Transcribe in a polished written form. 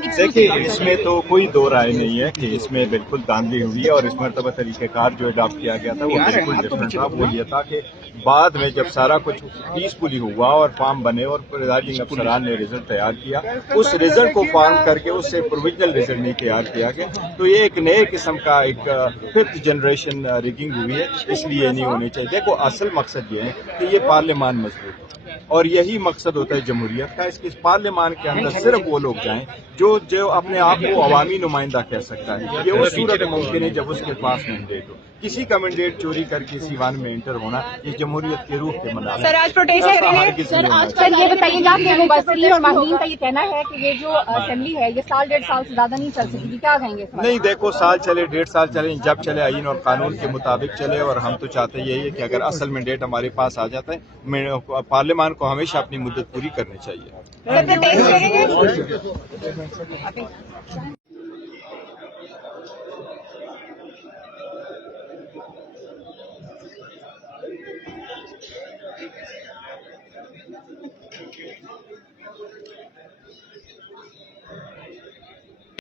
देखिए, इसमें तो कोई दो राय नहीं है कि इसमें बिल्कुल धांधली हुई है और इस मरतबा तरीक़ेकार जो अडॉप्ट किया गया था वो बिल्कुल डिफरेंट था। वो ये था कि बाद में जब सारा कुछ पीसफुली हुआ और फॉर्म बने और प्रिजाइडिंग अफसरान ने रिजल्ट तैयार किया, उस रिजल्ट को फॉर्म करके उससे प्रोविजनल रिजल्ट नहीं तैयार किया गया, तो ये एक नए किस्म का एक 5th जनरेशन रिगिंग हुई है, इसलिए नहीं होनी चाहिए। देखो, असल मकसद ये है कि ये पार्लियामान मजबूत हो और यही मकसद होता है जमहूरियत का। इसके पार्लियामान के अंदर सिर्फ वो लोग जाएं जो अपने आप को अवामी नुमाइंदा कह सकता है। ये उस सूरत मुमकिन है जब उसके पास मैंडेट हो। किसी का मैंडेट चोरी करके इस ईवान में एंटर होना ये जमहूरियत के रूह के मना। सर, आज प्रोटेस्ट सर ये बताइएगा कि मुबस्सिरीन और माहिरीन का ये कहना है कि ये जो असेंबली है ये साल 1.5 साल से ज्यादा नहीं चल सकेगी, क्या कहेंगे? नहीं, देखो, साल चले 1.5 साल चले, जब चले आईन और कानून के मुताबिक चले, और हम तो चाहते यही है कि अगर असल मैंडेट हमारे पास आ जाता है, पार्लियामान को हमेशा अपनी मुद्दत पूरी करनी चाहिए।